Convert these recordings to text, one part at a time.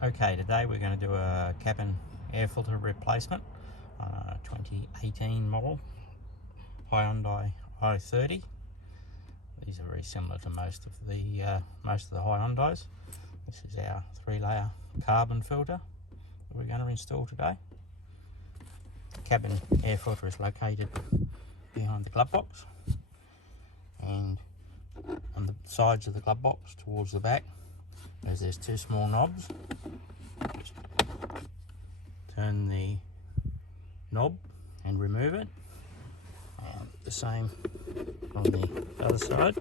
Okay, today we're going to do a cabin air filter replacement on a 2018 model Hyundai i30. These are very similar to most of the Hyundais. This is our 3-layer carbon filter that we're going to install today. The cabin air filter is located behind the glove box, and on the sides of the glove box towards the back there's two small knobs. Just turn the knob and remove it, and the same on the other side,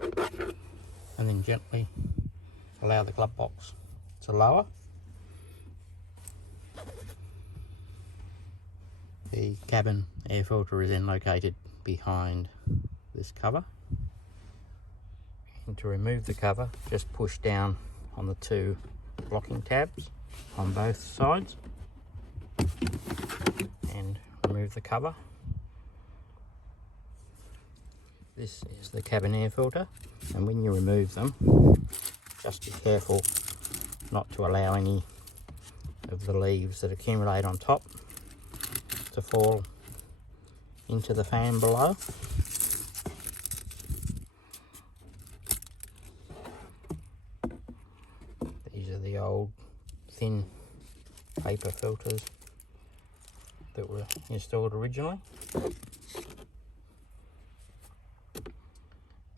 and then gently allow the glove box to lower. The cabin air filter is then located behind this cover, and to remove the cover just push down on the two locking tabs on both sides and remove the cover. This is the cabin air filter, and when you remove them, just be careful not to allow any of the leaves that accumulate on top to fall into the fan below. These are the old thin paper filters that were installed originally.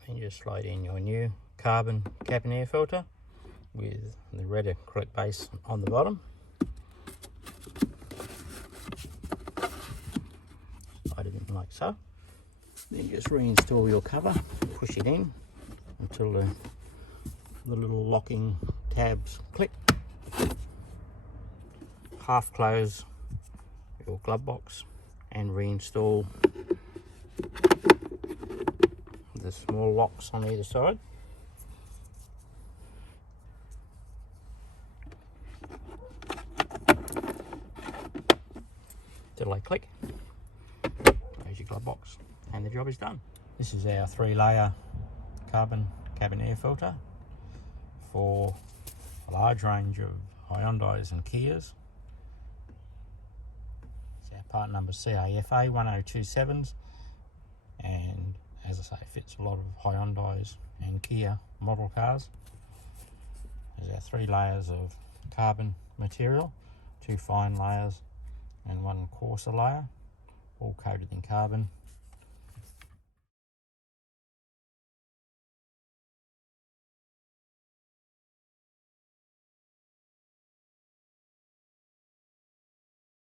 And you just slide in your new carbon cabin air filter with the red acrylic base on the bottom. Slide it in like so. Then just reinstall your cover, push it in until the little locking tabs click. Half close your glove box and reinstall the small locks on either side. Till they click. There's your glove box, and the job is done. This is our 3-layer carbon cabin air filter for a large range of Hyundais and Kias. It's our part number CAFA 1027s, and as I say, it fits a lot of Hyundais and Kia model cars. There's our 3 layers of carbon material, 2 fine layers and 1 coarser layer, all coated in carbon.